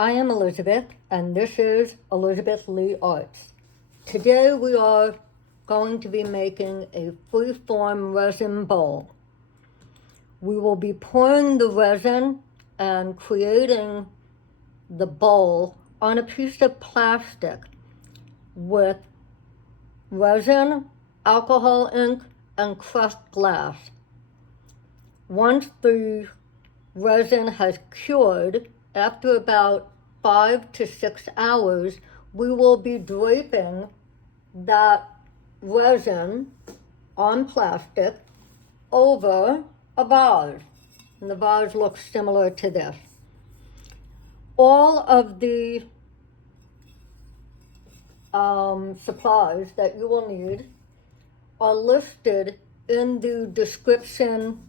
I am Elizabeth, and this is Elizabeth Lee Arts. Today we are going to be making a freeform resin bowl. We will be pouring the resin and creating the bowl on a piece of plastic with resin, alcohol ink, and crushed glass. Once the resin has cured, after about 5 to 6 hours, we will be draping that resin on plastic over a vase. And the vase looks similar to this. All of the supplies that you will need are listed in the description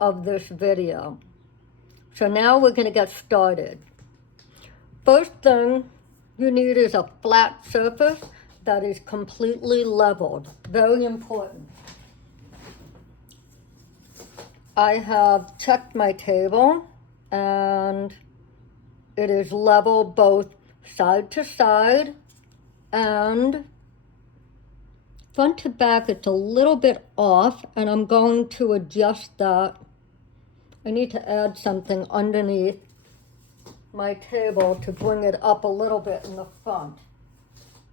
of this video. So now we're going to get started. First thing you need is a flat surface that is completely leveled. Very important. I have checked my table and it is level both side to side and front to back. It's a little bit off and I'm going to adjust that. I need to add something underneath my table to bring it up a little bit in the front.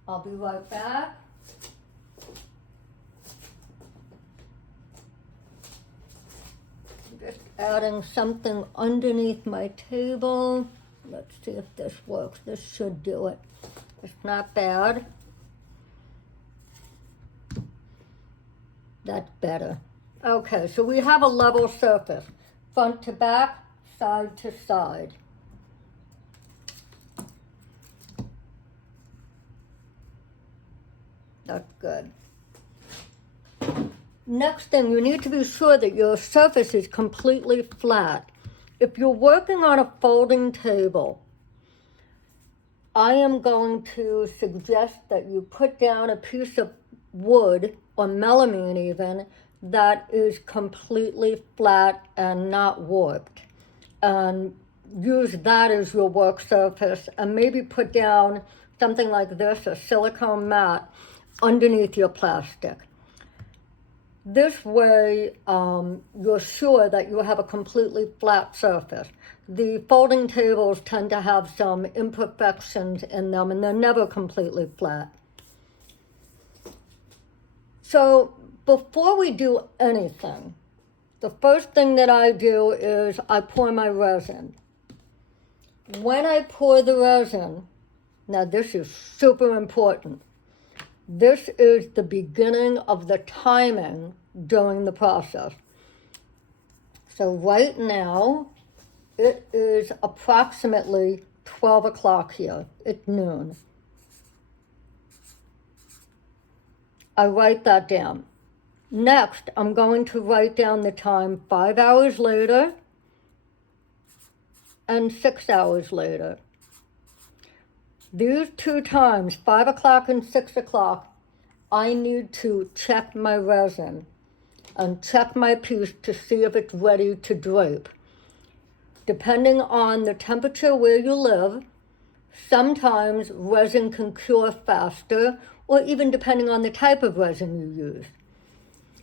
I'll be right back. Just adding something underneath my table. Let's see if this works. This should do it. It's not bad. That's better. Okay, so we have a level surface. Front to back, side to side. That's good. Next thing, you need to be sure that your surface is completely flat. If you're working on a folding table, I am going to suggest that you put down a piece of wood or melamine even that is completely flat and not warped, and use that as your work surface, and maybe put down something like this, a silicone mat, underneath your plastic. This way you're sure that you have a completely flat surface. The folding tables tend to have some imperfections in them and they're never completely flat. So before we do anything, the first thing that I do is I pour my resin. When I pour the resin, now this is super important. This is the beginning of the timing during the process. So right now, it is approximately 12 o'clock here. It's noon. I write that down. Next, I'm going to write down the time 5 hours later and 6 hours later. These two times, 5 o'clock and 6 o'clock, I need to check my resin and check my piece to see if it's ready to drape. Depending on the temperature where you live, sometimes resin can cure faster, or even depending on the type of resin you use.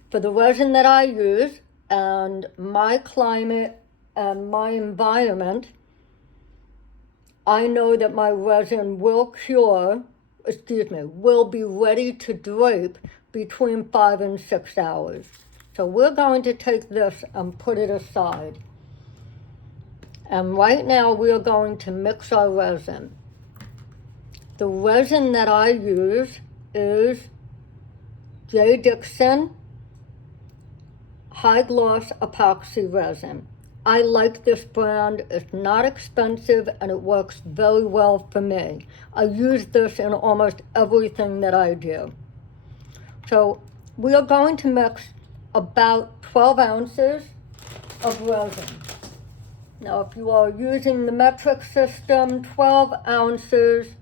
For the resin that I use and my climate and my environment, I know that my resin will be ready to drape between 5 and 6 hours. So we're going to take this and put it aside. And right now we're going to mix our resin. The resin that I use is JDiction High Gloss Epoxy Resin. I like this brand. It's not expensive and it works very well for me. I use this in almost everything that I do. So we are going to mix about 12 ounces of resin. Now if you are using the metric system, 12 ounces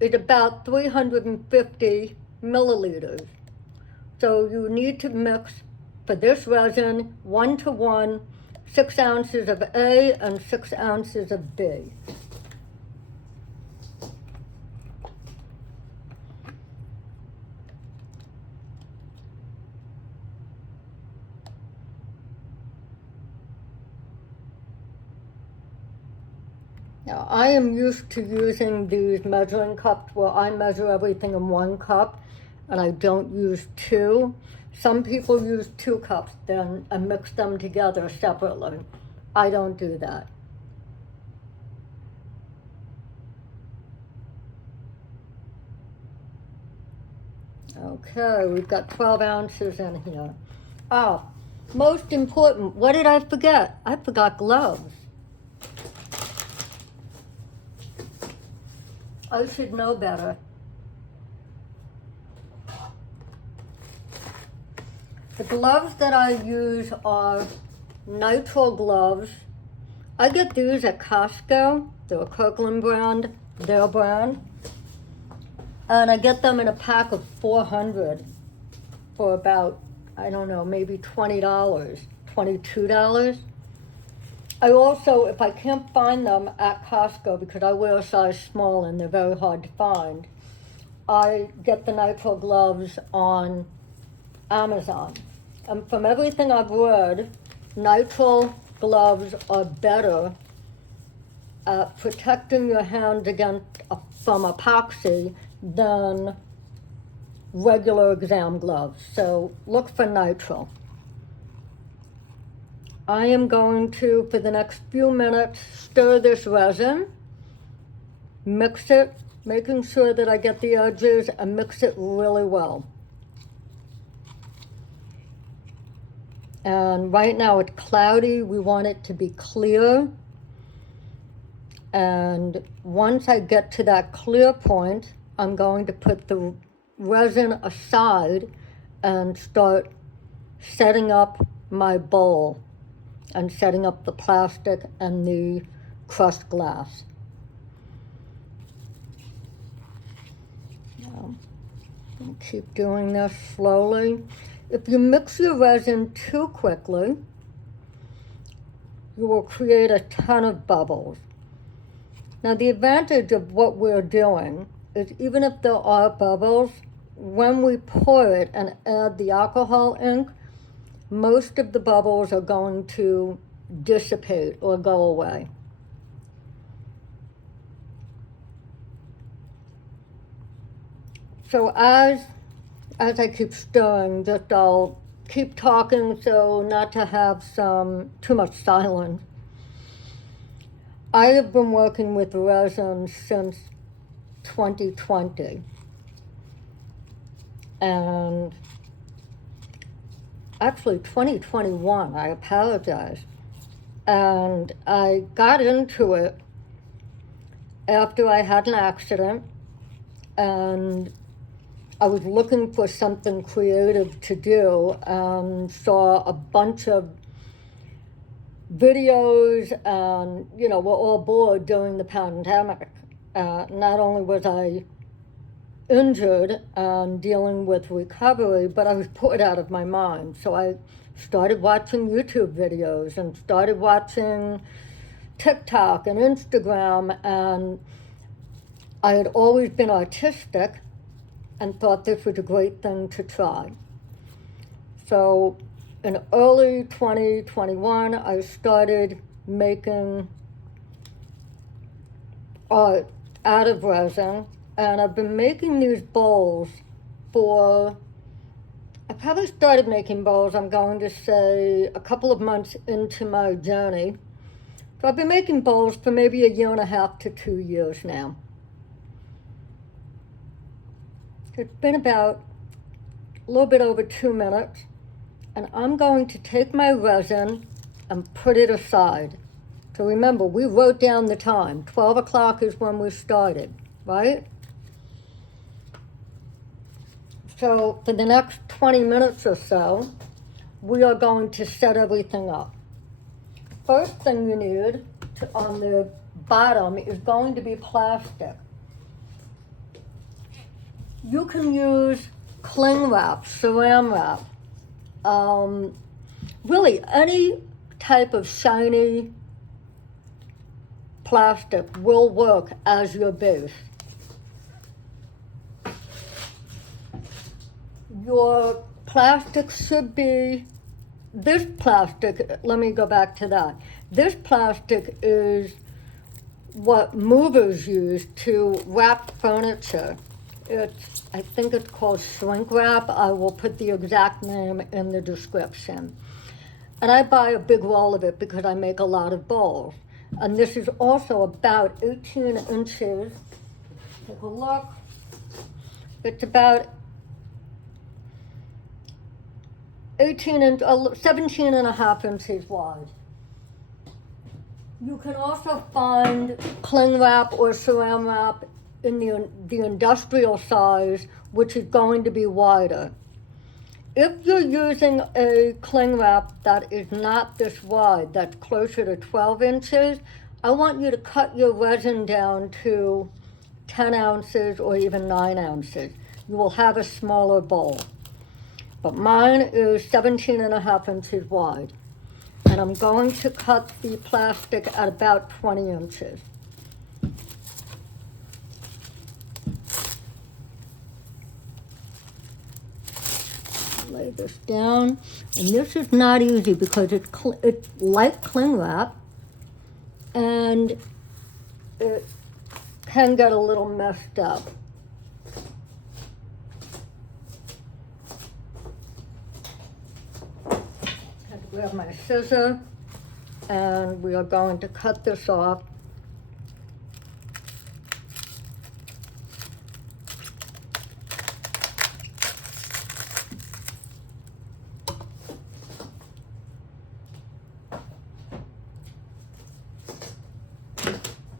is about 350 milliliters. So you need to mix, for this resin, 1 to 1, 6 ounces of A and 6 ounces of B. I am used to using these measuring cups where I measure everything in 1 cup and I don't use 2. Some people use 2 cups then and mix them together separately. I don't do that. Okay, we've got 12 ounces in here. Oh, most important, what did I forget? I forgot gloves. I should know better. The gloves that I use are nitrile gloves. I get these at Costco. They're a Kirkland brand, their brand. And I get them in a pack of 400 for about, I don't know, maybe $20, $22. I also, if I can't find them at Costco because I wear a size small and they're very hard to find, I get the nitrile gloves on Amazon. And from everything I've read, nitrile gloves are better at protecting your hands against from epoxy than regular exam gloves. So look for nitrile. I am going to, for the next few minutes, stir this resin, mix it, making sure that I get the edges and mix it really well. And right now it's cloudy, we want it to be clear. And once I get to that clear point, I'm going to put the resin aside and start setting up my bowl and setting up the plastic and the crushed glass. Keep doing this slowly. If you mix your resin too quickly, you will create a ton of bubbles. Now the advantage of what we're doing is even if there are bubbles, when we pour it and add the alcohol ink, most of the bubbles are going to dissipate or go away. So as I keep stirring, just I'll keep talking so not to have too much silence. I have been working with resin since 2020. And actually 2021, I apologize. And I got into it after I had an accident and I was looking for something creative to do and saw a bunch of videos and, we're all bored during the pandemic. Not only was I injured and dealing with recovery, but I was bored out of my mind. So I started watching YouTube videos and started watching TikTok and Instagram, and I had always been artistic and thought this was a great thing to try. So in early 2021, I started making art out of resin, and I've been making these bowls I probably started making bowls, I'm going to say, a couple of months into my journey. So I've been making bowls for maybe 1.5 to 2 years now. It's been about a little bit over 2 minutes, and I'm going to take my resin and put it aside. So remember, we wrote down the time. 12 o'clock is when we started, right? So for the next 20 minutes or so, we are going to set everything up. First thing you need on the bottom is going to be plastic. You can use cling wrap, saran wrap, really any type of shiny plastic will work as your base. Your plastic should be, this plastic, let me go back to that. This plastic is what movers use to wrap furniture. I think it's called Slink Wrap. I will put the exact name in the description. And I buy a big roll of it because I make a lot of bowls. And this is also about 18 inches. Take a look. It's about 17 and a half inches wide. You can also find cling wrap or saran wrap in the industrial size, which is going to be wider. If you're using a cling wrap that is not this wide, that's closer to 12 inches, I want you to cut your resin down to 10 ounces or even 9 ounces. You will have a smaller bowl. But mine is 17 and a half inches wide. And I'm going to cut the plastic at about 20 inches. Lay this down. And this is not easy because it's like cling wrap. And it can get a little messed up. Grab my scissor, and we are going to cut this off.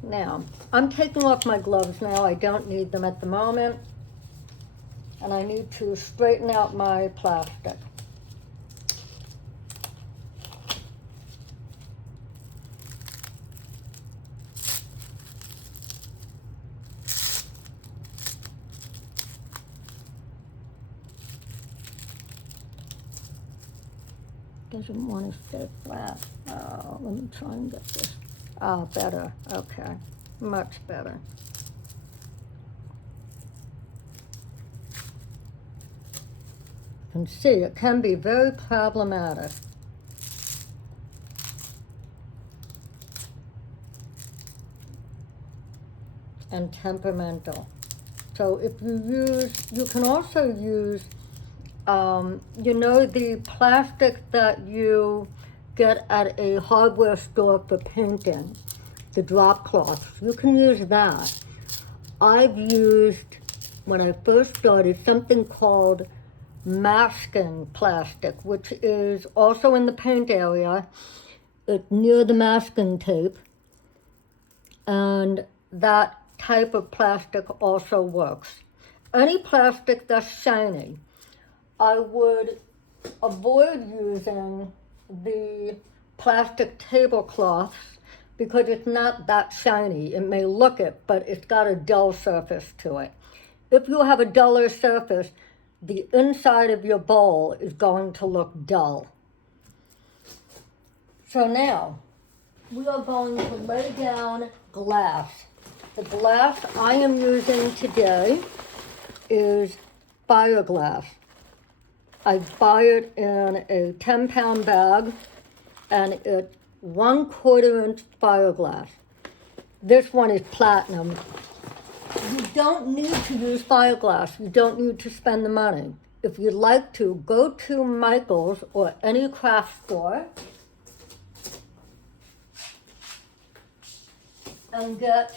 Now, I'm taking off my gloves now. I don't need them at the moment. And I need to straighten out my plastic. Doesn't want to stay flat. Oh, let me try and get this. Oh, better. Okay, much better. You can see it can be very problematic. And temperamental. So if you can also use you know, the plastic that you get at a hardware store for painting, the drop cloths, you can use that. I've used, when I first started, something called masking plastic, which is also in the paint area. It's near the masking tape, and that type of plastic also works. Any plastic that's shiny, I would avoid using the plastic tablecloths because it's not that shiny. It may look it, but it's got a dull surface to it. If you have a duller surface, the inside of your bowl is going to look dull. So now, we are going to lay down glass. The glass I am using today is Fireglass. I buy it in a 10-pound bag, and it's 1/4 inch Fireglass. This one is platinum. You don't need to use Fireglass. You don't need to spend the money. If you'd like to, go to Michael's or any craft store and get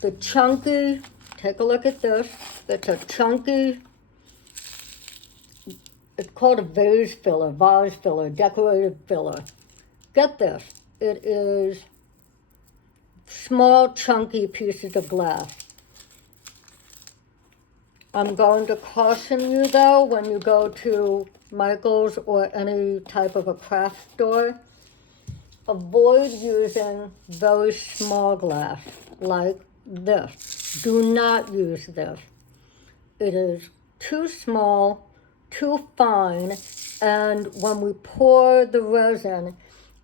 the chunky, take a look at this. It's a chunky, it's called a vase filler, decorative filler. Get this, it is small, chunky pieces of glass. I'm going to caution you though, when you go to Michael's or any type of a craft store, avoid using very small glass like this. Do not use this. It is too small, too fine, and when we pour the resin,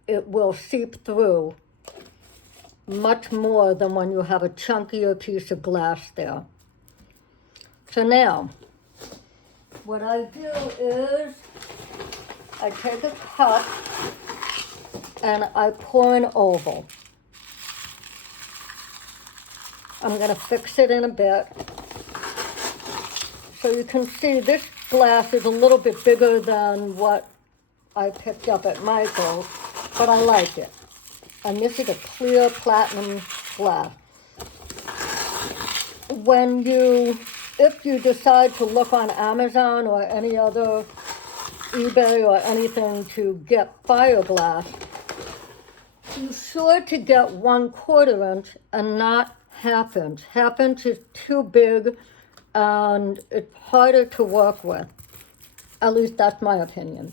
it will seep through much more than when you have a chunkier piece of glass there. So now, what I do is I take a cup and I pour an oval. I'm going to fix it in a bit. So you can see this glass is a little bit bigger than what I picked up at Michael's, but I like it. And this is a clear platinum glass. If you decide to look on Amazon or any other eBay or anything to get Fireglass, you're sure to get 1/4 inch and not 1/2 inch. 1/2 inch is too big and it's harder to work with. At least that's my opinion.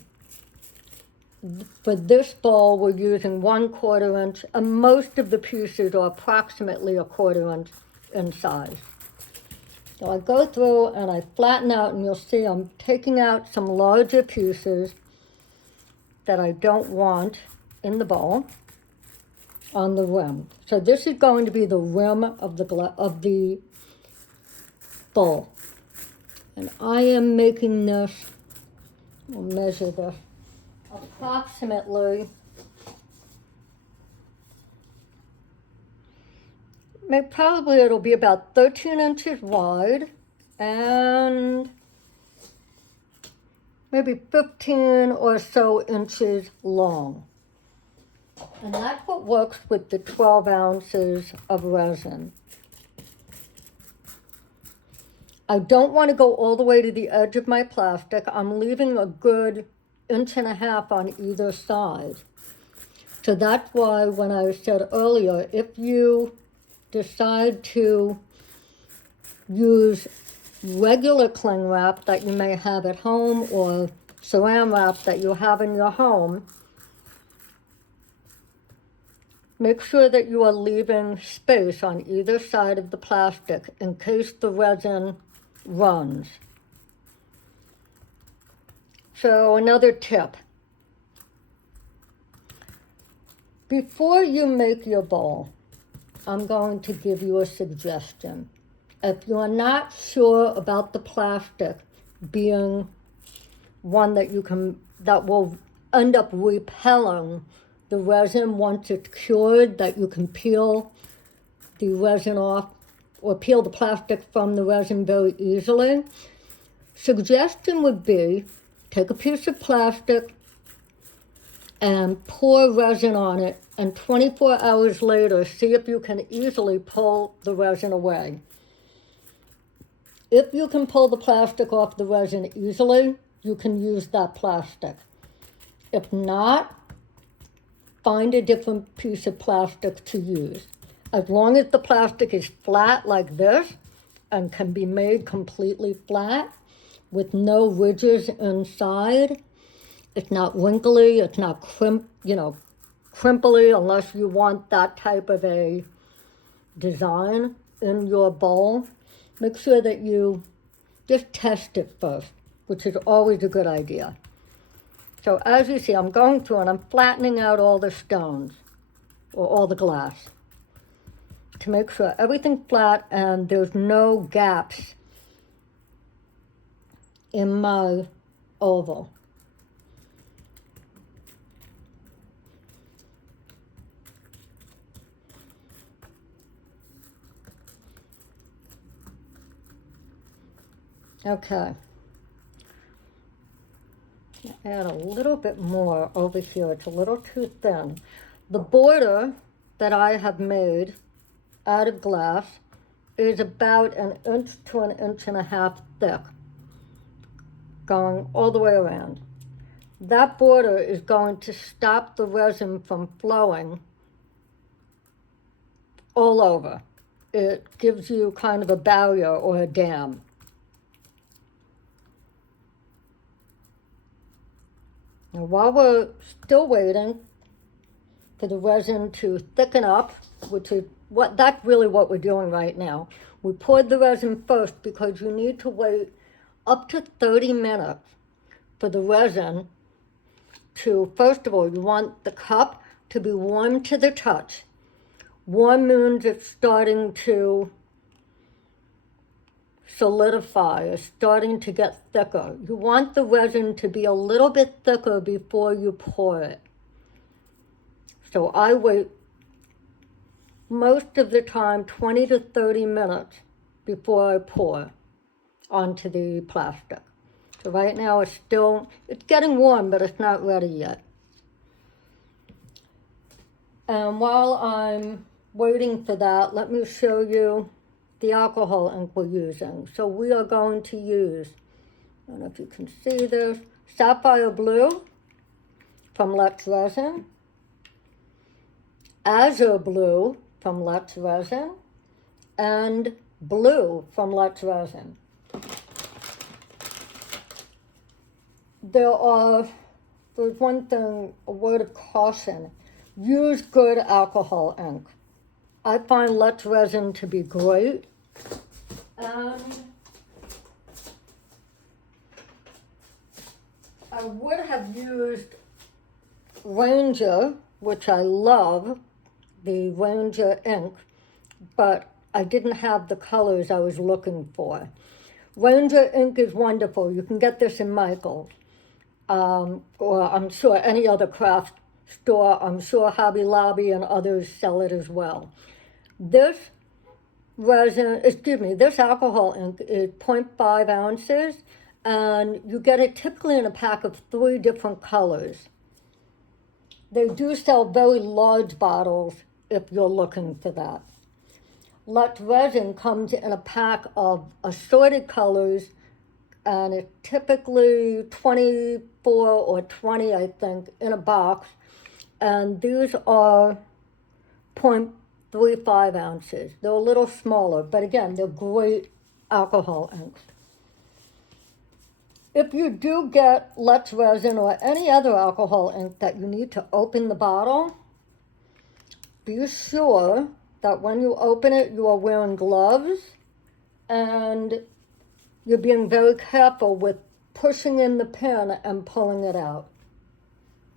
For this bowl, we're using 1/4 inch, and most of the pieces are approximately 1/4 inch in size. So I go through and I flatten out, and you'll see I'm taking out some larger pieces that I don't want in the bowl on the rim. So this is going to be the rim of the bowl. And I am making this, we'll measure this, approximately probably it'll be about 13 inches wide and maybe 15 or so inches long. And that's what works with the 12 ounces of resin. I don't want to go all the way to the edge of my plastic. I'm leaving a good 1.5 inches on either side. So that's why when I said earlier, if you decide to use regular cling wrap that you may have at home or saran wrap that you have in your home, make sure that you are leaving space on either side of the plastic in case the resin runs. So another tip. Before you make your bowl, I'm going to give you a suggestion. If you're not sure about the plastic being one that will end up repelling the resin once it's cured, that you can peel the resin off or peel the plastic from the resin very easily, suggestion would be take a piece of plastic and pour resin on it, and 24 hours later, see if you can easily pull the resin away. If you can pull the plastic off the resin easily, you can use that plastic. If not, find a different piece of plastic to use. As long as the plastic is flat like this and can be made completely flat with no ridges inside, it's not wrinkly, it's not crimply, unless you want that type of a design in your bowl. Make sure that you just test it first, which is always a good idea. So as you see, I'm going through and I'm flattening out all the stones or all the glass to make sure everything's flat and there's no gaps in my oval. Okay. Add a little bit more over here. It's a little too thin. The border that I have made out of glass is about 1 inch to 1.5 inches thick, going all the way around. That border is going to stop the resin from flowing all over. It gives you kind of a barrier or a dam. Now, while we're still waiting for the resin to thicken up, that's really what we're doing right now. We poured the resin first because you need to wait up to 30 minutes for the resin to, first of all, you want the cup to be warm to the touch. Warm means it's starting to solidify, is starting to get thicker. You want the resin to be a little bit thicker before you pour it. So I wait most of the time 20 to 30 minutes before I pour onto the plastic. So right now it's getting warm, but it's not ready yet. And while I'm waiting for that, let me show you the alcohol ink we're using. So we are going to use, I don't know if you can see this, Sapphire Blue from Let's Resin, Azure Blue from Let's Resin, and Blue from Let's Resin. There's one thing, a word of caution. Use good alcohol ink. I find Let's Resin to be great. And I would have used Ranger, which I love, the Ranger ink, but I didn't have the colors I was looking for. Ranger ink is wonderful. You can get this in Michael's, or I'm sure any other craft store. I'm sure Hobby Lobby and others sell it as well. This alcohol ink is 0.5 ounces, and you get it typically in a pack of 3 different colors. They do sell very large bottles if you're looking for that. Let's Resin comes in a pack of assorted colors, and it's typically 24 or 20, I think, in a box. And these are 0.35 ounces. They're a little smaller, but again, they're great alcohol inks. If you do get Let's Resin or any other alcohol ink that you need to open the bottle, be sure that when you open it, you are wearing gloves and you're being very careful with pushing in the pin and pulling it out.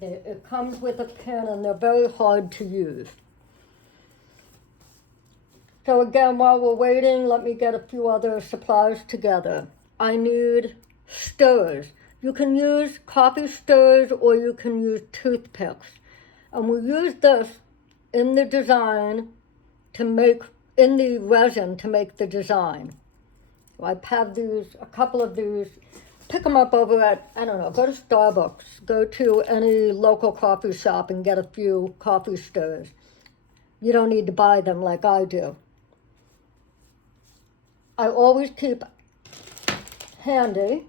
It comes with a pin and they're very hard to use. So again, while we're waiting, let me get a few other supplies together. I need stirrers. You can use coffee stirrers or you can use toothpicks. And we use this in the design in the resin to make the design. So I have a couple of these. Pick them up over at, go to Starbucks, go to any local coffee shop and get a few coffee stirrers. You don't need to buy them like I do. I always keep handy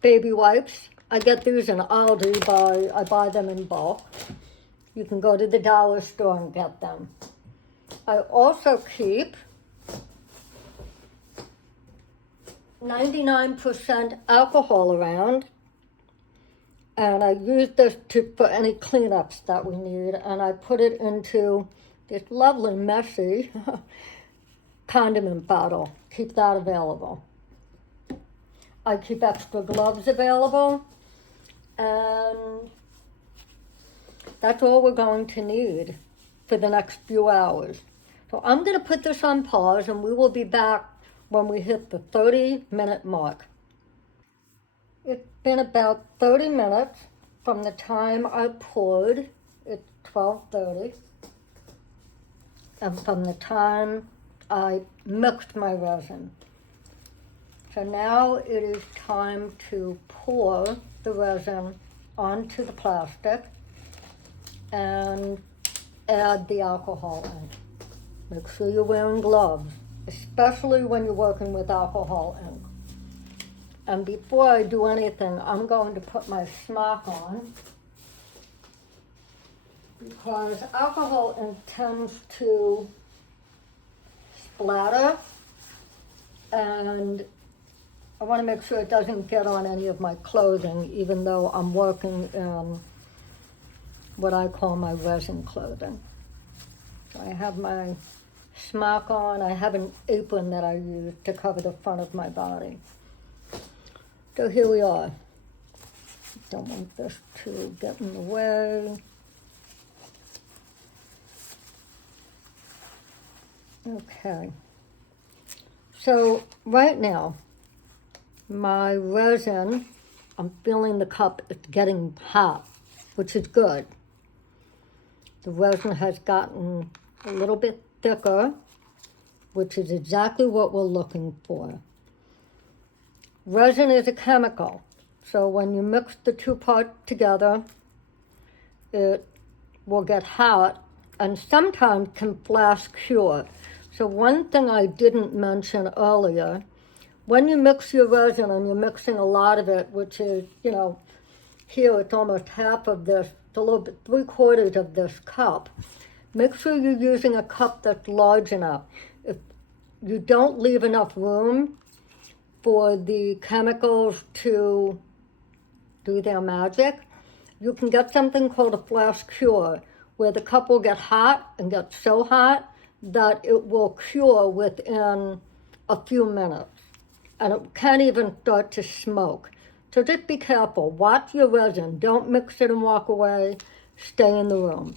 baby wipes. I get these in Aldi, I buy them in bulk. You can go to the dollar store and get them. I also keep 99% alcohol around, and I use this for any cleanups that we need, and I put it into this lovely messy condiment bottle. Keep that available. I keep extra gloves available, and that's all we're going to need for the next few hours. So I'm going to put this on pause, and we will be back when we hit the 30-minute mark. It's been about 30 minutes from the time I poured. It's 12:30. And from the time I mixed my resin. So now it is time to pour the resin onto the plastic and add the alcohol in. Make sure you're wearing gloves, especially when you're working with alcohol ink. And before I do anything, I'm going to put my smock on because alcohol ink tends to splatter, and I want to make sure it doesn't get on any of my clothing, even though I'm working in what I call my resin clothing. So I have my smock on. I have an apron that I use to cover the front of my body. So here we are. Don't want this to get in the way. Okay. So right now, my resin, I'm feeling the cup, it's getting hot, which is good. The resin has gotten a little bit thicker, which is exactly what we're looking for. Resin is a chemical, so when you mix the two parts together, it will get hot and sometimes can flash cure. So one thing I didn't mention earlier, when you mix your resin and you're mixing a lot of it, which is, here it's almost half of this, it's a little bit, 3/4 of this cup, make sure you're using a cup that's large enough. If you don't leave enough room for the chemicals to do their magic, you can get something called a flash cure, where the cup will get hot and get so hot that it will cure within a few minutes. And it can't even start to smoke. So just be careful. Watch your resin. Don't mix it and walk away. Stay in the room.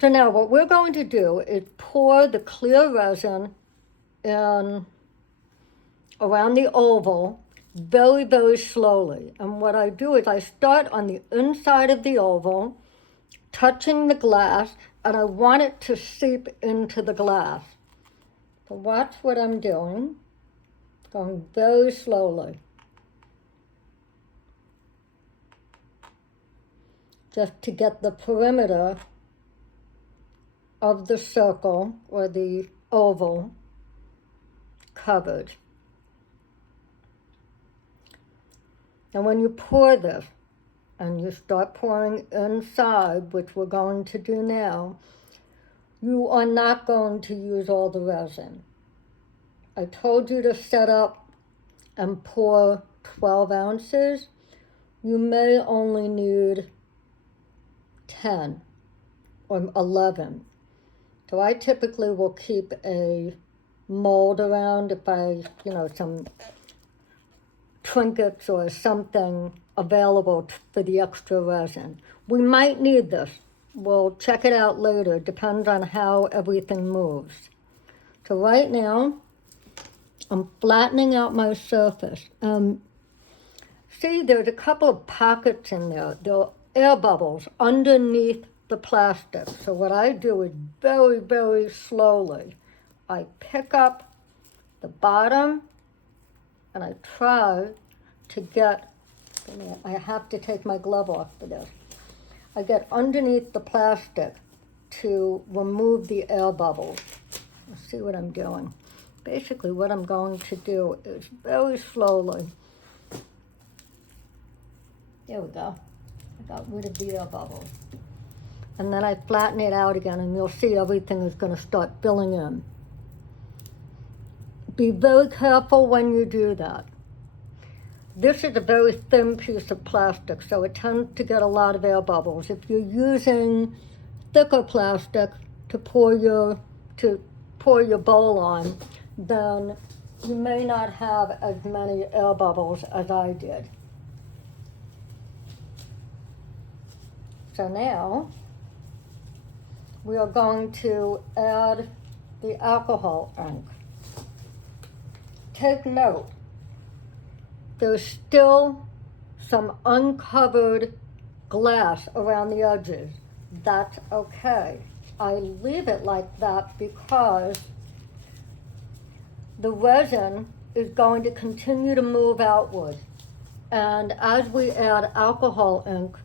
So now what we're going to do is pour the clear resin in around the oval very, very slowly. And what I do is I start on the inside of the oval, touching the glass, and I want it to seep into the glass. So watch what I'm doing, going very slowly. Just to get the perimeter of the circle or the oval covered. And when you pour this, and you start pouring inside, which we're going to do now, you are not going to use all the resin. I told you to set up and pour 12 ounces. You may only need 10 or 11. So I typically will keep a mold around if I, some trinkets or something available for the extra resin. We might need this. We'll check it out later. Depends on how everything moves. So right now, I'm flattening out my surface. See, there's a couple of pockets in there. There are air bubbles underneath the plastic. So what I do is very, very slowly, I pick up the bottom and I try to get, I have to take my glove off for this. I get underneath the plastic to remove the air bubbles. Let's see what I'm doing. Basically what I'm going to do is very slowly, there we go. I got rid of the air bubbles. And then I flatten it out again and you'll see everything is going to start filling in. Be very careful when you do that. This is a very thin piece of plastic, so it tends to get a lot of air bubbles. If you're using thicker plastic to pour your bowl on, then you may not have as many air bubbles as I did. So now we are going to add the alcohol ink. Take note, there's still some uncovered glass around the edges. That's okay. I leave it like that because the resin is going to continue to move outward. And as we add alcohol ink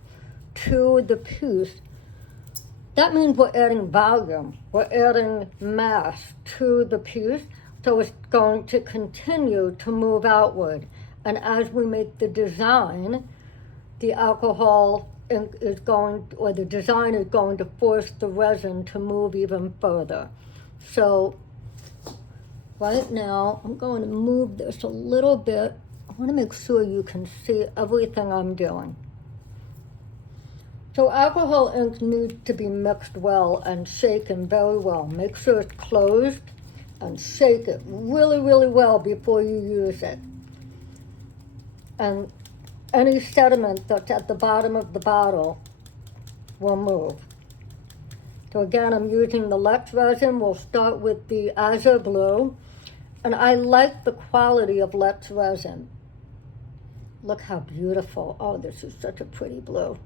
to the piece, that means we're adding volume. We're adding mass to the piece, so it's going to continue to move outward. And as we make the design, the alcohol ink is going, or the design is going to force the resin to move even further. So right now, I'm going to move this a little bit. I want to make sure you can see everything I'm doing. So alcohol ink needs to be mixed well and shaken very well. Make sure it's closed and shake it really, really well before you use it. And any sediment that's at the bottom of the bottle will move. So again, I'm using the Let's resin. We'll start with the Azure blue. And I like the quality of Let's resin. Look how beautiful. Oh, this is such a pretty blue.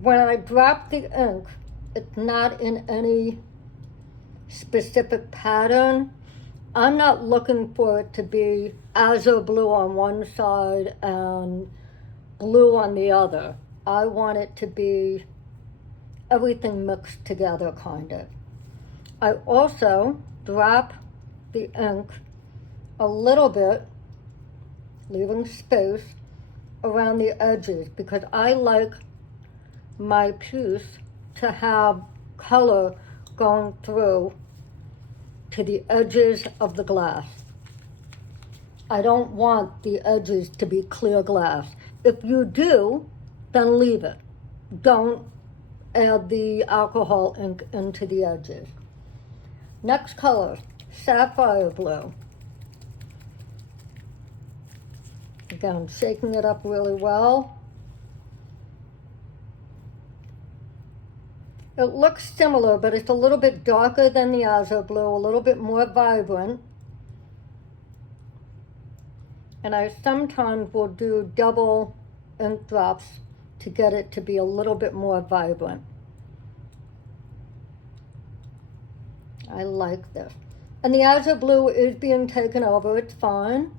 when I drop the ink, it's not in any specific pattern. I'm not looking for it to be Azure blue on one side and blue on the other. I want it to be everything mixed together, kind of. I also drop the ink a little bit, leaving space around the edges, because I like my piece to have color going through to the edges of the glass. I don't want the edges to be clear glass. If you do, then leave it. Don't add the alcohol ink into the edges. Next color, Sapphire blue. Again, shaking it up really well. It looks similar, but it's a little bit darker than the Azure blue, a little bit more vibrant. And I sometimes will do double ink drops to get it to be a little bit more vibrant. I like this. And the Azure blue is being taken over, it's fine.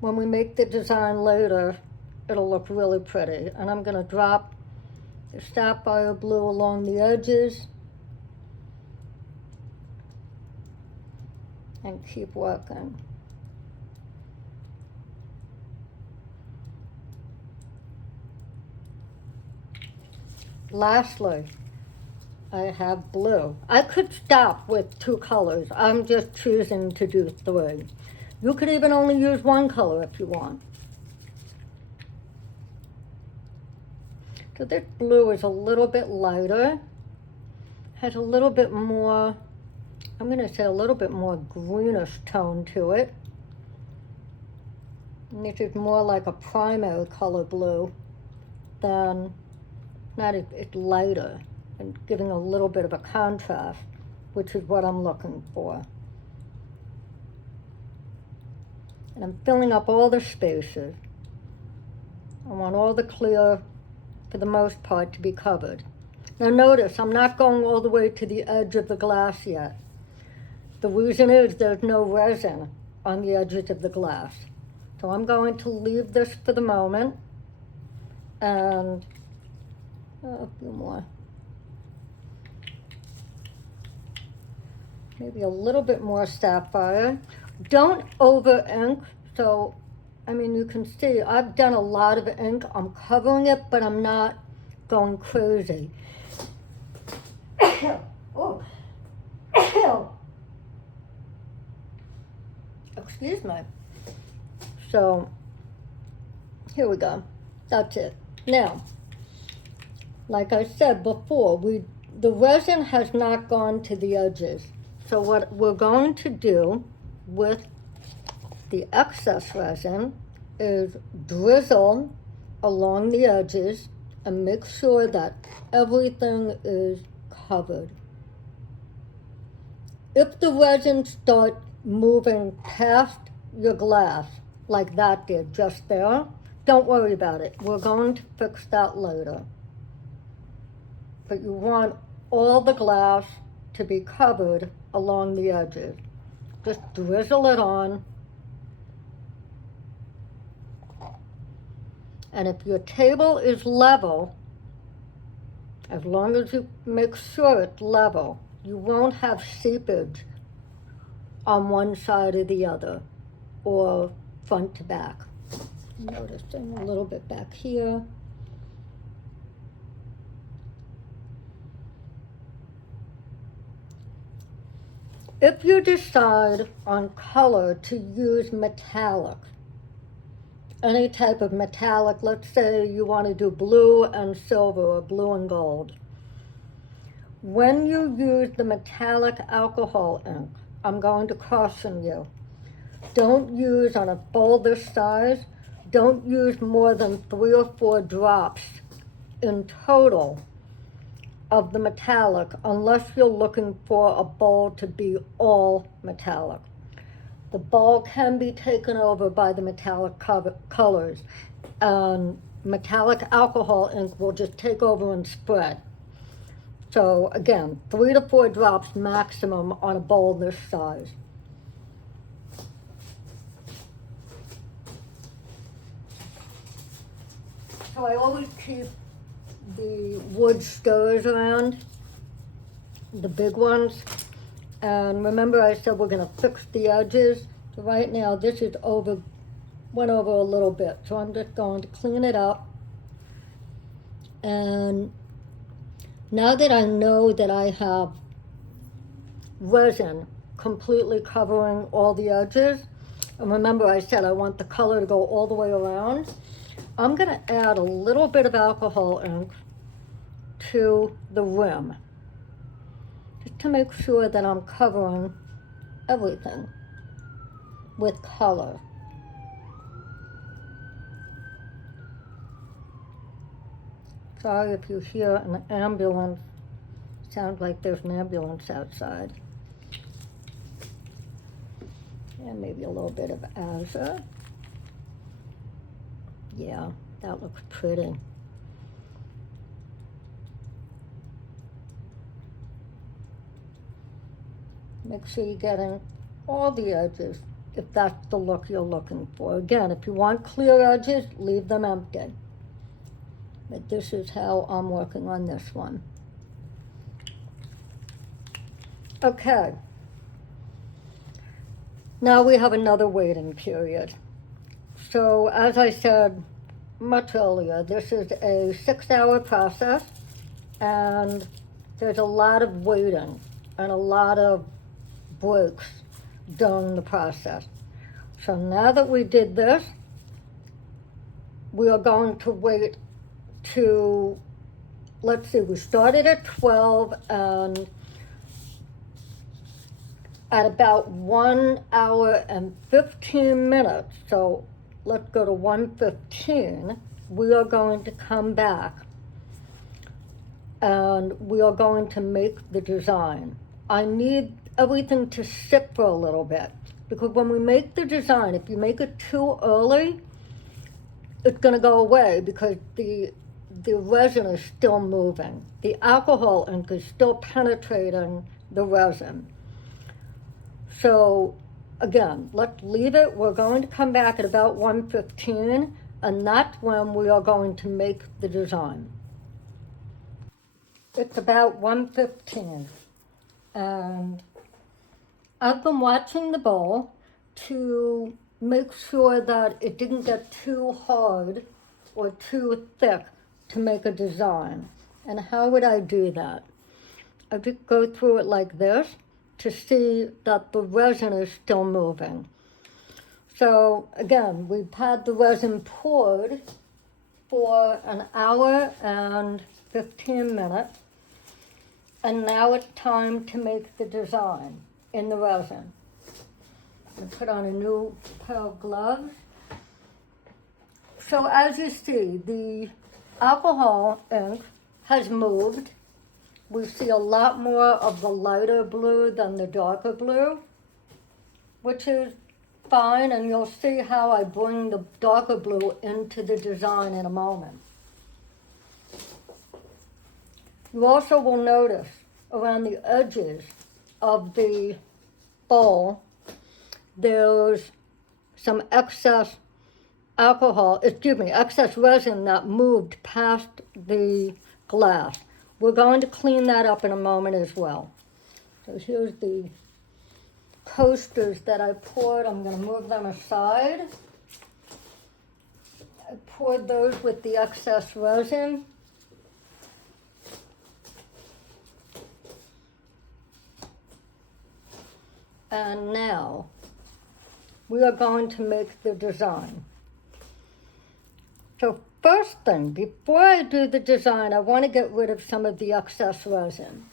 When we make the design later, it'll look really pretty. And I'm gonna drop the Sapphire blue along the edges and keep working. Lastly, I have blue. I could stop with 2 colors. I'm just choosing to do 3. You could even only use 1 color if you want. So this blue is a little bit lighter, has a little bit more, I'm gonna say a little bit more greenish tone to it. And this is more like a primary color blue than, it's lighter and giving a little bit of a contrast, which is what I'm looking for. And I'm filling up all the spaces. I want all the clear, for the most part, to be covered. Now notice, I'm not going all the way to the edge of the glass yet. The reason is there's no resin on the edges of the glass. So I'm going to leave this for the moment, and a few more. Maybe a little bit more sapphire. Don't over ink, so, I mean, you can see I've done a lot of ink. I'm covering it, but I'm not going crazy. Oh. Excuse me. So, here we go. That's it. Now, like I said before, the resin has not gone to the edges. So what we're going to do with the excess resin is drizzle along the edges and make sure that everything is covered. If the resin starts moving past your glass, like that did just there, don't worry about it. We're going to fix that later. But you want all the glass to be covered along the edges. Just drizzle it on. And if your table is level, as long as you make sure it's level, you won't have seepage on one side or the other, or front to back. Noticing a little bit back here. If you decide on color to use metallic, any type of metallic, let's say you want to do blue and silver or blue and gold. When you use the metallic alcohol ink, I'm going to caution you. Don't use on a bowl this size, don't use more than 3 or 4 drops in total of the metallic unless you're looking for a bowl to be all metallic. The bowl can be taken over by the metallic colors, and metallic alcohol ink will just take over and spread. So again, 3 to 4 drops maximum on a bowl this size. So I always keep the wood stirrers around, the big ones. And remember I said we're gonna fix the edges. So right now this is went over a little bit. So I'm just going to clean it up. And now that I know that I have resin completely covering all the edges, and remember I said I want the color to go all the way around, I'm gonna add a little bit of alcohol ink to the rim, just to make sure that I'm covering everything with color. Sorry if you hear an ambulance. Sounds like there's an ambulance outside. And maybe a little bit of Azure. Yeah, that looks pretty. Make sure you're getting all the edges if that's the look you're looking for. Again, if you want clear edges, leave them empty. But this is how I'm working on this one. Okay. Now we have another waiting period. So as I said much earlier, this is a 6-hour process, and there's a lot of waiting and a lot of breaks during the process. So now that we did this, we are going to wait to, let's see, we started at 12, and at about 1 hour and 15 minutes, so let's go to 1:15, we are going to come back and we are going to make the design. I need everything to sit for a little bit, because when we make the design, if you make it too early, it's gonna go away because the resin is still moving. The alcohol ink is still penetrating the resin. So again, let's leave it. We're going to come back at about 1:15, and that's when we are going to make the design. It's about 1:15, and I've been watching the bowl to make sure that it didn't get too hard or too thick to make a design. And how would I do that? I just go through it like this to see that the resin is still moving. So again, we've had the resin poured for 1 hour and 15 minutes, and now it's time to make the design in the resin. I'm gonna put on a new pair of gloves. So as you see, the alcohol ink has moved. We see a lot more of the lighter blue than the darker blue, which is fine, and you'll see how I bring the darker blue into the design in a moment. You also will notice around the edges of the bowl, there's some excess excess resin that moved past the glass. We're going to clean that up in a moment as well. So here's the coasters that I poured. I'm going to move them aside. I poured those with the excess resin. And now we are going to make the design. So first thing, before I do the design, I want to get rid of some of the excess resin.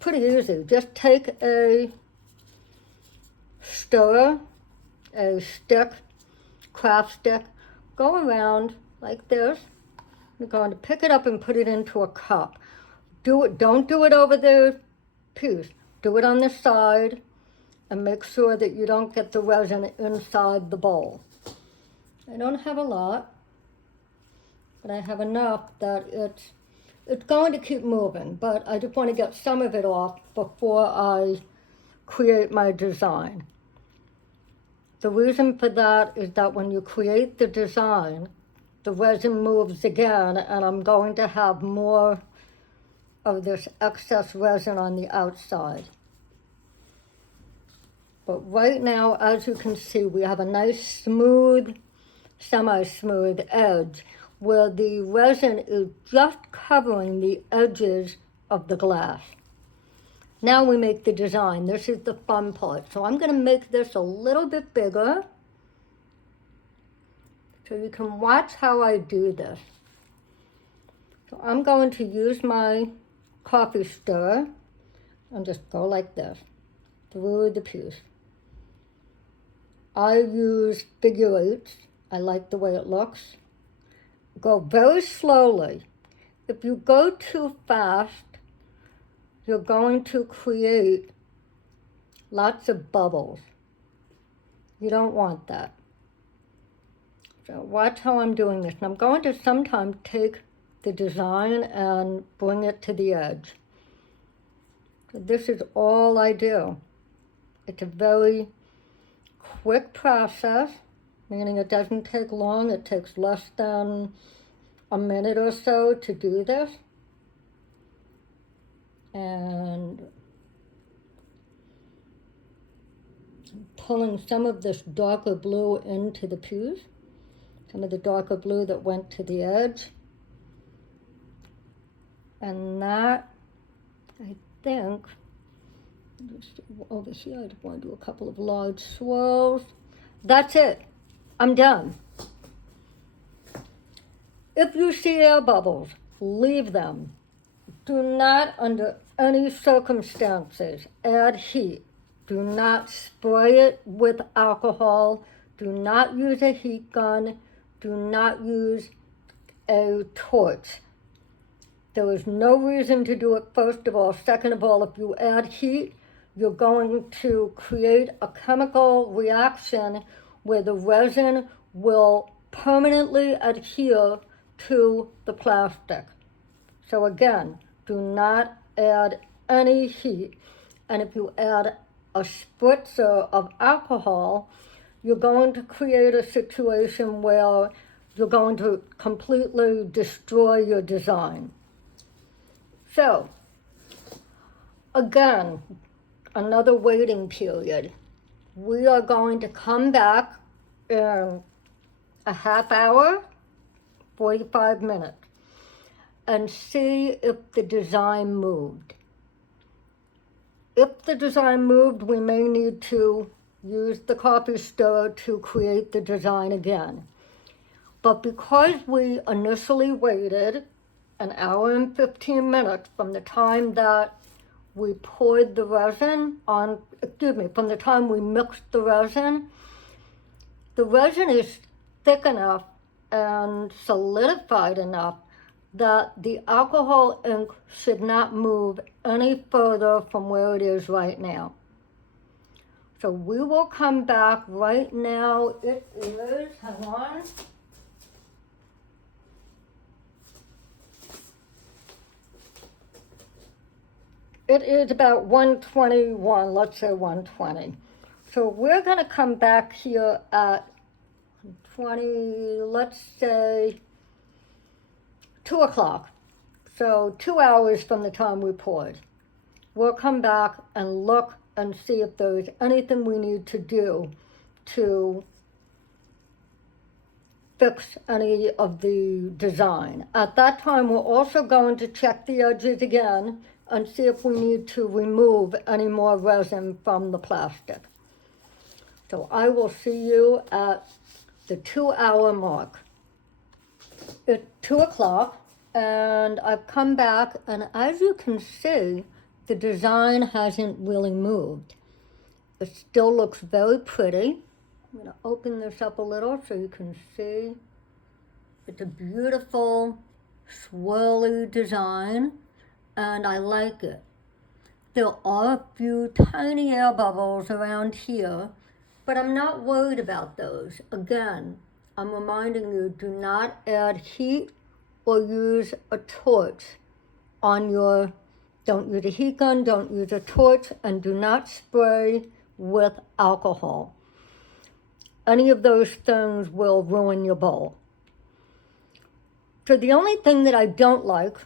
Pretty easy. Just take a stirrer, a stick, craft stick, go around like this. You're going to pick it up and put it into a cup. Don't do it over the piece. Do it on the side, and make sure that you don't get the resin inside the bowl. I don't have a lot, but I have enough that it's going to keep moving, but I just want to get some of it off before I create my design. The reason for that is that when you create the design, the resin moves again, and I'm going to have more of this excess resin on the outside. But right now, as you can see, we have a nice smooth, semi-smooth edge where the resin is just covering the edges of the glass. Now we make the design. This is the fun part. So I'm going to make this a little bit bigger so you can watch how I do this. So I'm going to use my coffee stirrer and just go like this through the piece. I use figure eights. I like the way it looks. Go very slowly. If you go too fast, you're going to create lots of bubbles. You don't want that. So watch how I'm doing this. And I'm going to sometimes take the design and bring it to the edge. So this is all I do. It's a very quick process, meaning it doesn't take long. It takes less than a minute or so to do this. And I'm pulling some of this darker blue into the piece, some of the darker blue that went to the edge. And that, I think, over here, I want to do a couple of large swirls. That's it. I'm done. If you see air bubbles, leave them. Do not, under any circumstances, add heat. Do not spray it with alcohol. Do not use a heat gun. Do not use a torch. There is no reason to do it, first of all. Second of all, if you add heat, you're going to create a chemical reaction where the resin will permanently adhere to the plastic. So again, do not add any heat. And if you add a spritzer of alcohol, you're going to create a situation where you're going to completely destroy your design. So, again, another waiting period. We are going to come back in a half hour, 45 minutes, and see if the design moved. If the design moved, we may need to use the coffee stirrer to create the design again. But because we initially waited an hour and 15 minutes from the time that we poured the resin on, from the time we mixed the resin is thick enough and solidified enough that the alcohol ink should not move any further from where it is right now. So we will come back right now. It is, hang on. It is about 121, let's say 120. So we're going to come back here at 20, let's say 2 o'clock. So 2 hours from the time we poured. We'll come back and look and see if there's anything we need to do to fix any of the design. At that time, we're also going to check the edges again and see if we need to remove any more resin from the plastic. So I will see you at the 2 hour mark. It's 2 o'clock and I've come back, and as you can see, the design hasn't really moved. It still looks very pretty. I'm going to open this up a little so you can see. It's a beautiful swirly design, and I like it. There are a few tiny air bubbles around here, but I'm not worried about those. Again, I'm reminding you, do not add heat or use a torch on your, don't use a heat gun, don't use a torch, and do not spray with alcohol. Any of those things will ruin your bowl. So the only thing that I don't like,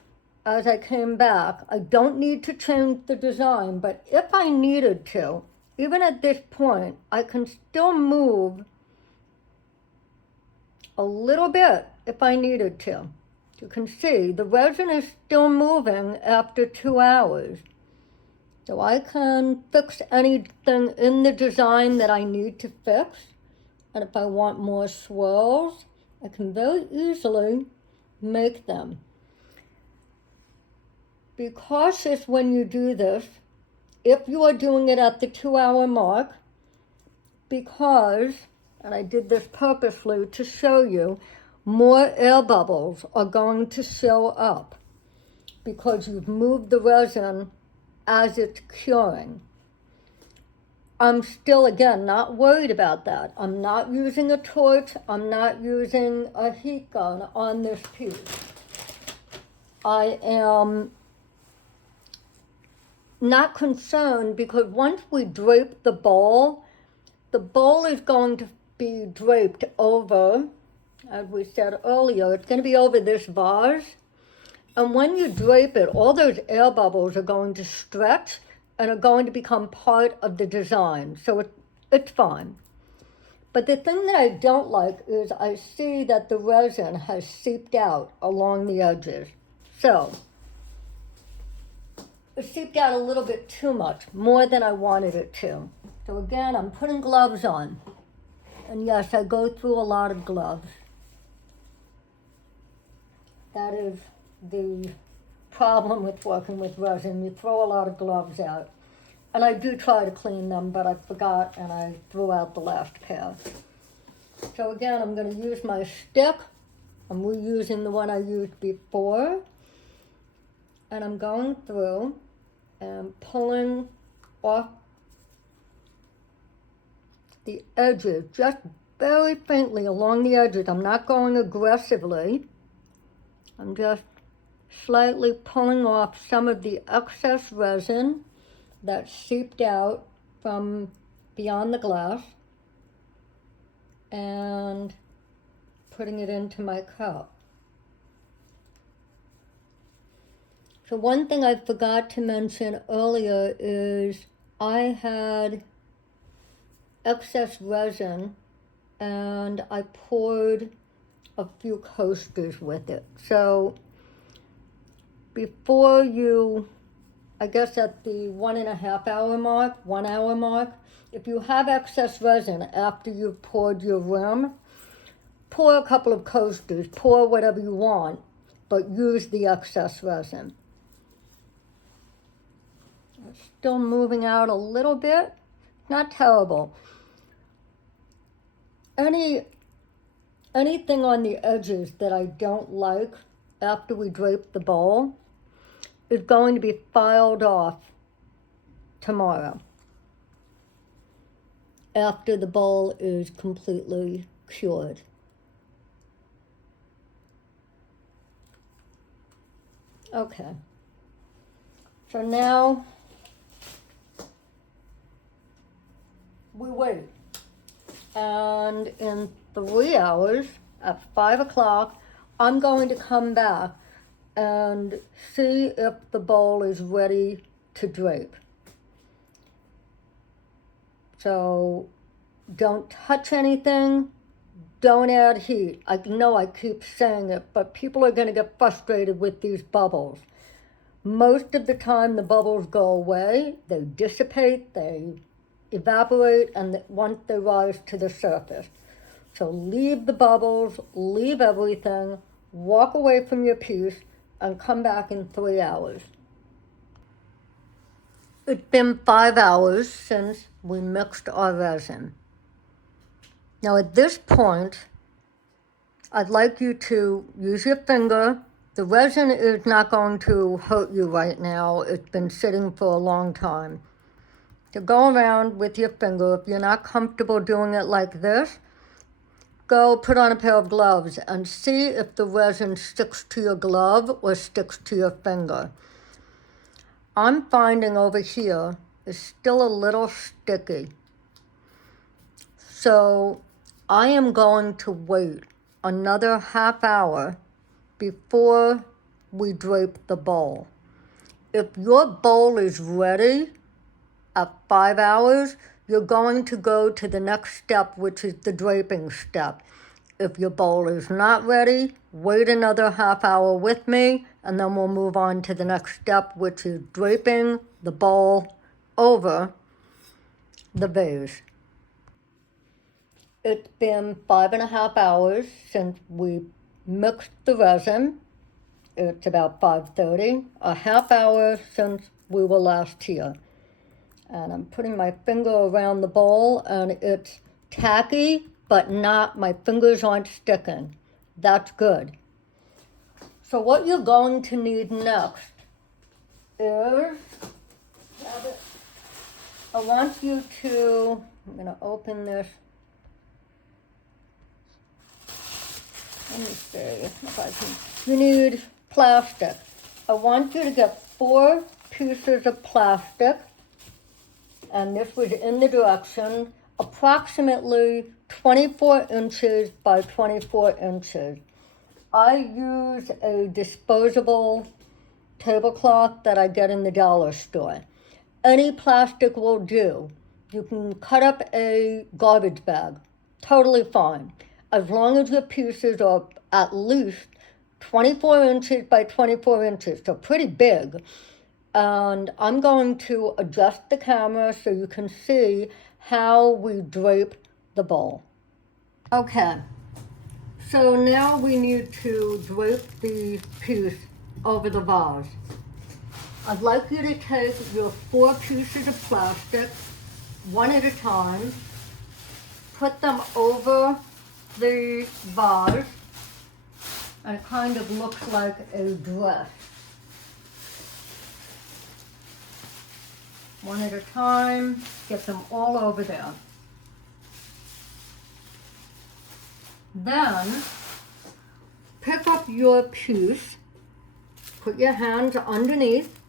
as I came back, I don't need to change the design, but if I needed to, even at this point, I can still move a little bit if I needed to. You can see the resin is still moving after 2 hours. So I can fix anything in the design that I need to fix. And if I want more swirls, I can very easily make them. Be cautious when you do this, if you are doing it at the 2-hour mark, because, and I did this purposely to show you, more air bubbles are going to show up because you've moved the resin as it's curing. I'm still, again, not worried about that. I'm not using a torch. I'm not using a heat gun on this piece. I am not concerned because once we drape the bowl is going to be draped over, as we said earlier, it's going to be over this vase. And when you drape it, all those air bubbles are going to stretch and are going to become part of the design. So it's fine. But the thing that I don't like is I see that the resin has seeped out along the edges. So it seeped out a little bit too much, more than I wanted it to. So again, I'm putting gloves on. And yes, I go through a lot of gloves. That is the problem with working with resin. You throw a lot of gloves out. And I do try to clean them, but I forgot and I threw out the last pair. So again, I'm going to use my stick. I'm reusing the one I used before. And I'm going through and pulling off the edges, just very faintly along the edges. I'm not going aggressively. I'm just slightly pulling off some of the excess resin that seeped out from beyond the glass and putting it into my cup. So one thing I forgot to mention earlier is I had excess resin and I poured a few coasters with it. So before you, I guess at the 1.5 hour mark, 1 hour mark, if you have excess resin after you've poured your rim, pour a couple of coasters, pour whatever you want, but use the excess resin. It's still moving out a little bit, not terrible. Anything on the edges that I don't like after we drape the bowl is going to be filed off tomorrow after the bowl is completely cured. Okay, so now we wait, and in 3 hours at 5 o'clock I'm going to come back and see if the bowl is ready to drape. So don't touch anything, don't add heat. I know I keep saying it, but people are going to get frustrated with these bubbles. Most of the time the bubbles go away, they dissipate, they evaporate, and once they rise to the surface. So leave the bubbles, leave everything, walk away from your piece, and come back in 3 hours. It's been 5 hours since we mixed our resin. Now at this point, I'd like you to use your finger. The resin is not going to hurt you right now. It's been sitting for a long time. So go around with your finger. If you're not comfortable doing it like this, go put on a pair of gloves and see if the resin sticks to your glove or sticks to your finger. I'm finding over here it's still a little sticky. So I am going to wait another half hour before we drape the bowl. If your bowl is ready at 5 hours, you're going to go to the next step, which is the draping step. If your bowl is not ready, wait another half hour with me, and then we'll move on to the next step, which is draping the bowl over the vase. It's been 5.5 hours since we mixed the resin. It's about 5:30, a half hour since we were last here. And I'm putting my finger around the bowl, and it's tacky, but my fingers aren't sticking. That's good. So what you're going to need next is, I want you to, I'm gonna open this. Let me see if I can, you need plastic. I want you to get 4 pieces of plastic, and this was in the direction, approximately 24 inches by 24 inches. I use a disposable tablecloth that I get in the dollar store. Any plastic will do. You can cut up a garbage bag, totally fine, as long as your pieces are at least 24 inches by 24 inches, so pretty big. And I'm going to adjust the camera so you can see how we drape the bowl. Okay, so now we need to drape the piece over the vase. I'd like you to take your 4 pieces of plastic, one at a time, put them over the vase, and it kind of looks like a dress. One at a time, get them all over there. Then, pick up your piece, put your hands underneath,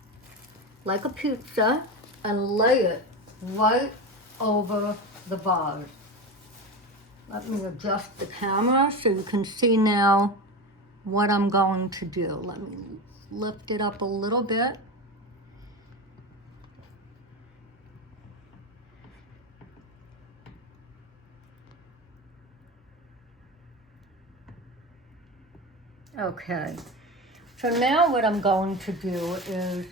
like a pizza, and lay it right over the vase. Let me adjust the camera so you can see now what I'm going to do. Let me lift it up a little bit. Okay, so now what I'm going to do is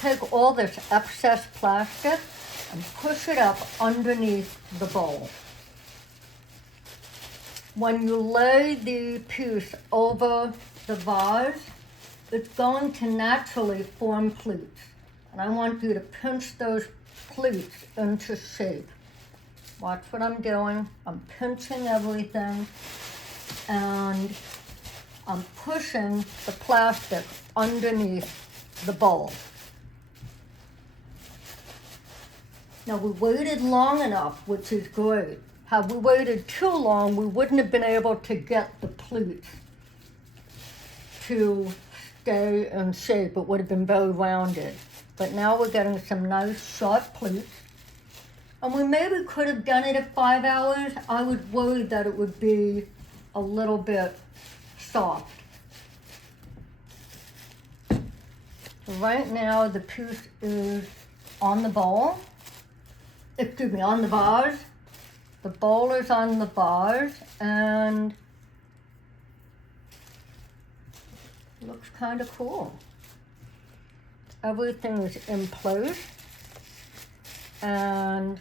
take all this excess plastic and push it up underneath the bowl. When you lay the piece over the vase, it's going to naturally form pleats. And I want you to pinch those pleats into shape. Watch what I'm doing. I'm pinching everything, and I'm pushing the plastic underneath the bowl. Now we waited long enough, which is great. Had we waited too long, we wouldn't have been able to get the pleats to stay in shape. It would have been very rounded. But now we're getting some nice sharp pleats. And we maybe could have done it at 5 hours. I was worried that it would be a little bit soft. Right now the piece is on the bowl. Excuse me, on the vase. The bowl is on the vase, and it looks kind of cool. Everything is in place, and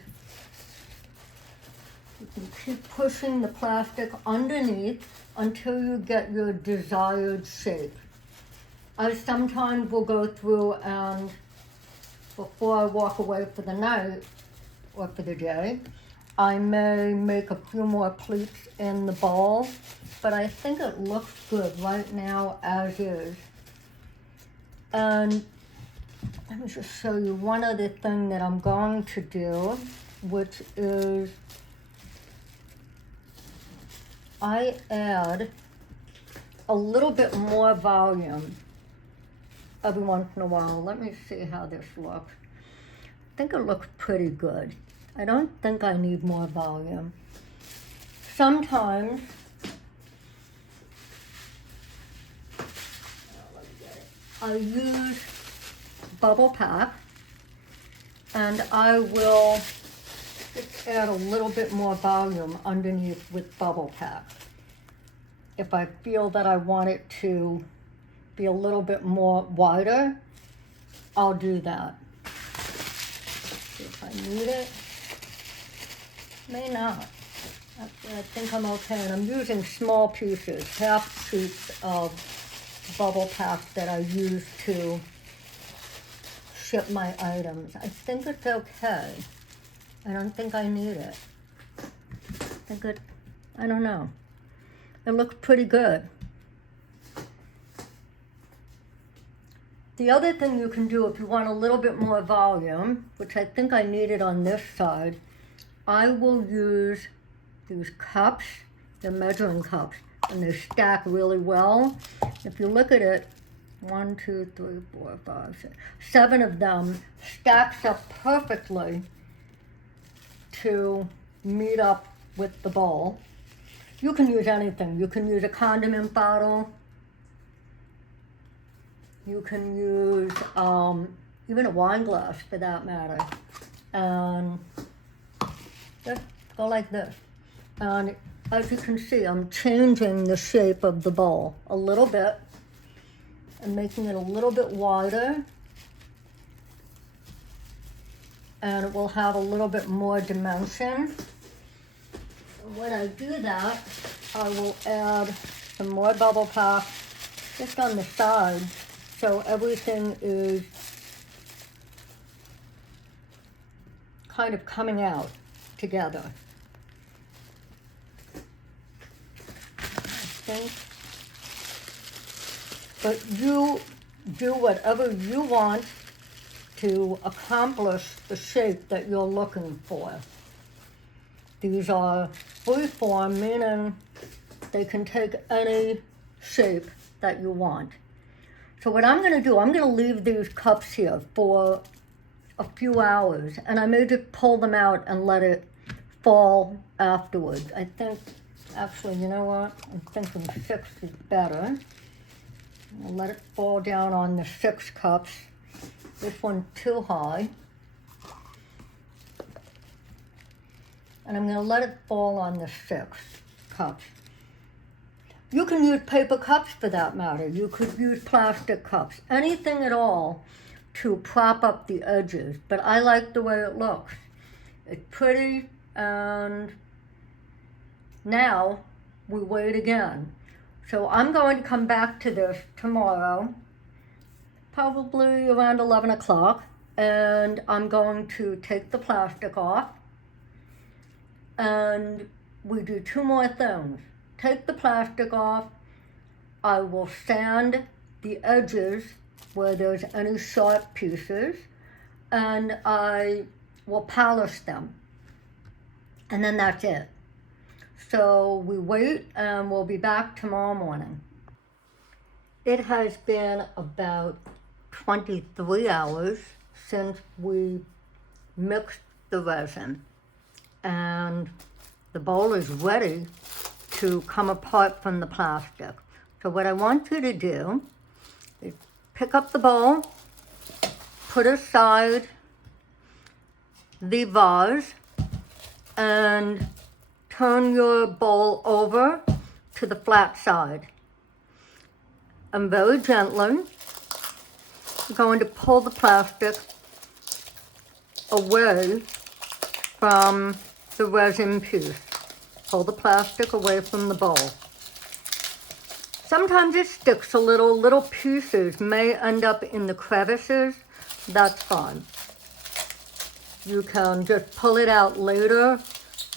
you can keep pushing the plastic underneath until you get your desired shape. I sometimes will go through and, before I walk away for the night or for the day, I may make a few more pleats in the bowl, but I think it looks good right now as is. And let me just show you one other thing that I'm going to do, which is I add a little bit more volume every once in a while. Let me see how this looks. I think it looks pretty good. I don't think I need more volume. Sometimes I use bubble pack, and I will just add a little bit more volume underneath with bubble pack. If I feel that I want it to be a little bit more wider, I'll do that. See if I need it. May not. I think I'm okay, and I'm using small pieces, half sheets of bubble pack that I use to ship my items. I think it's okay. I don't think I need it. I don't know. It looks pretty good. The other thing you can do if you want a little bit more volume, which I think I need it on this side, I will use these cups, they're measuring cups, and they stack really well. If you look at it, 1, 2, 3, 4, 5, 6, 7 of them stacks up perfectly to meet up with the bowl. You can use anything. You can use a condiment bottle. You can use even a wine glass for that matter. And just go like this. And as you can see, I'm changing the shape of the bowl a little bit and making it a little bit wider. And it will have a little bit more dimension. And when I do that, I will add some more bubble pack just on the sides so everything is kind of coming out together. But you do whatever you want to accomplish the shape that you're looking for. These are freeform, meaning they can take any shape that you want. So what I'm going to do, I'm going to leave these cups here for a few hours, and I may just pull them out and let it fall afterwards. I think, actually, you know what? I'm thinking 6 is better. I'll let it fall down on the 6 cups. This one's too high. And I'm going to let it fall on the 6 cups. You can use paper cups for that matter. You could use plastic cups. Anything at all to prop up the edges. But I like the way it looks. It's pretty, and now we wait again. So I'm going to come back to this tomorrow, probably around 11 o'clock, and I'm going to take the plastic off, and we do 2 more things. Take the plastic off, I will sand the edges where there's any sharp pieces, and I will polish them, and then that's it. So we wait, and we'll be back tomorrow morning. It has been about 23 hours since we mixed the resin, and the bowl is ready to come apart from the plastic. So what I want you to do is pick up the bowl, put aside the vase, and turn your bowl over to the flat side. And very gently, you're going to pull the plastic away from the resin piece. Pull the plastic away from the bowl. Sometimes it sticks a little pieces may end up in the crevices. That's fine. You can just pull it out later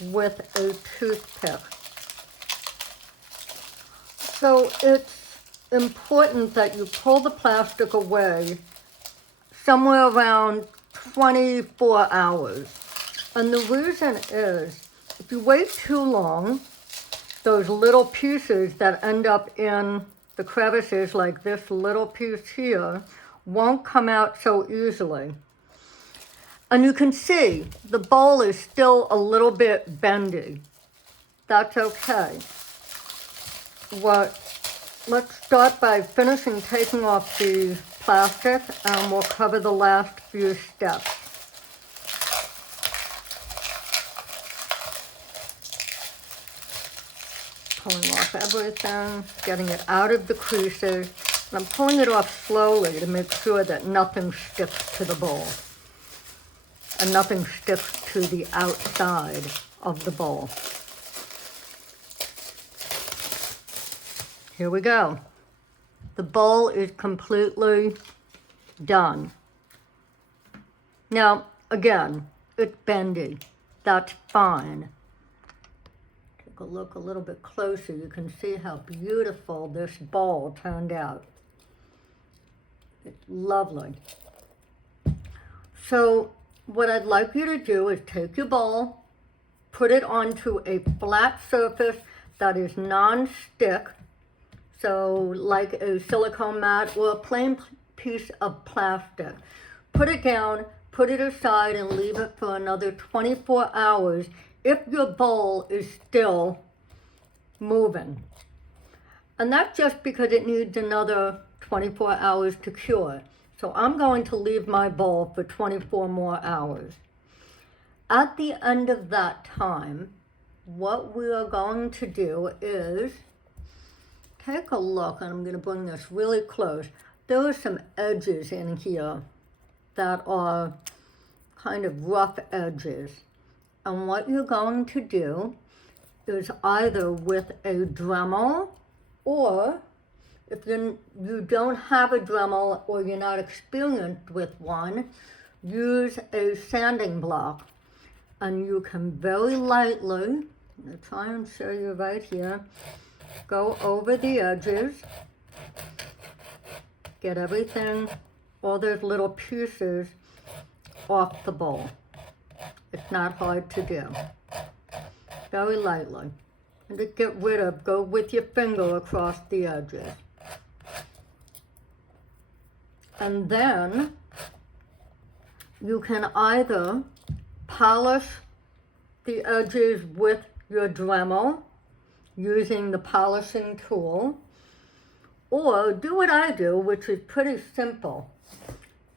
with a toothpick. So it's important that you pull the plastic away somewhere around 24 hours. And the reason is, if you wait too long, those little pieces that end up in the crevices, like this little piece here, won't come out so easily. And you can see the bowl is still a little bit bendy. That's okay. Let's start by finishing taking off the plastic, and we'll cover the last few steps. Pulling off everything, getting it out of the creases. And I'm pulling it off slowly to make sure that nothing sticks to the bowl and nothing sticks to the outside of the bowl. Here we go. The bowl is completely done. Now, again, it's bendy. That's fine. Take a look a little bit closer. You can see how beautiful this bowl turned out. It's lovely. So what I'd like you to do is take your bowl, put it onto a flat surface that is non-stick, so like a silicone mat or a plain piece of plastic. Put it down, put it aside, and leave it for another 24 hours if your bowl is still moving. And that's just because it needs another 24 hours to cure. So I'm going to leave my bowl for 24 more hours. At the end of that time, what we are going to do is take a look, and I'm going to bring this really close. There are some edges in here that are kind of rough edges. And what you're going to do is either with a Dremel, or if you don't have a Dremel or you're not experienced with one, use a sanding block. And you can very lightly, I'm going to try and show you right here, go over the edges, get everything, all those little pieces off the bowl. It's not hard to do. Very lightly. And to get rid of, go with your finger across the edges. And then you can either polish the edges with your Dremel using the polishing tool, or do what I do, which is pretty simple.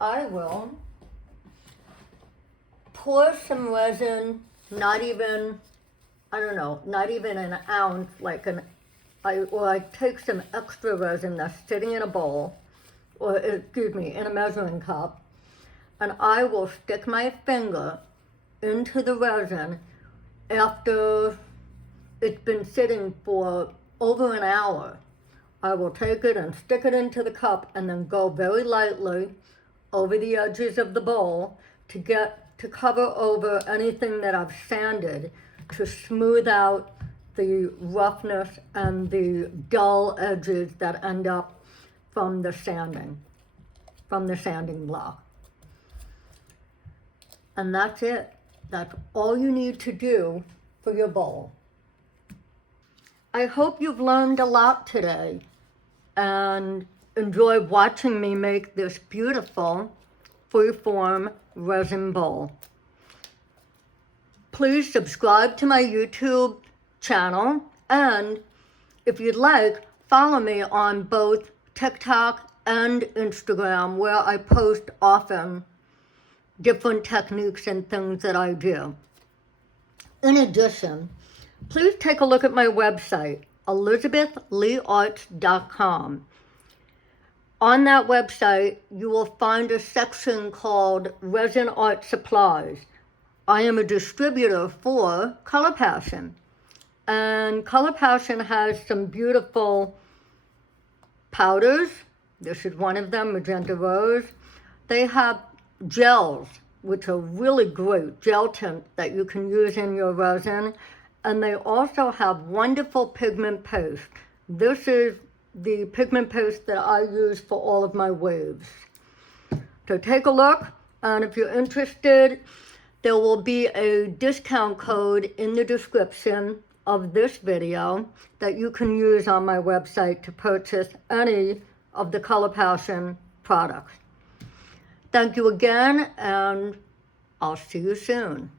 I will pour some resin, not even an ounce, or I take some extra resin that's sitting in a bowl, in a measuring cup, and I will stick my finger into the resin after it's been sitting for over an hour. I will take it and stick it into the cup and then go very lightly over the edges of the bowl to cover over anything that I've sanded, to smooth out the roughness and the dull edges that end up from the sanding block. And that's it. That's all you need to do for your bowl. I hope you've learned a lot today and enjoyed watching me make this beautiful Freeform resin bowl. Please subscribe to my YouTube channel, and if you'd like, follow me on both TikTok and Instagram, where I post often different techniques and things that I do. In addition, please take a look at my website, ElizabethLeeArts.com. On that website, you will find a section called Resin Art Supplies. I am a distributor for Color Passion, and Color Passion has some beautiful powders. This is one of them, Magenta Rose. They have gels, which are really great, gel tint that you can use in your resin. And they also have wonderful pigment paste. This is the pigment paste that I use for all of my waves. So take a look, and if you're interested, there will be a discount code in the description of this video that you can use on my website to purchase any of the Color Passion products. Thank you again, and I'll see you soon.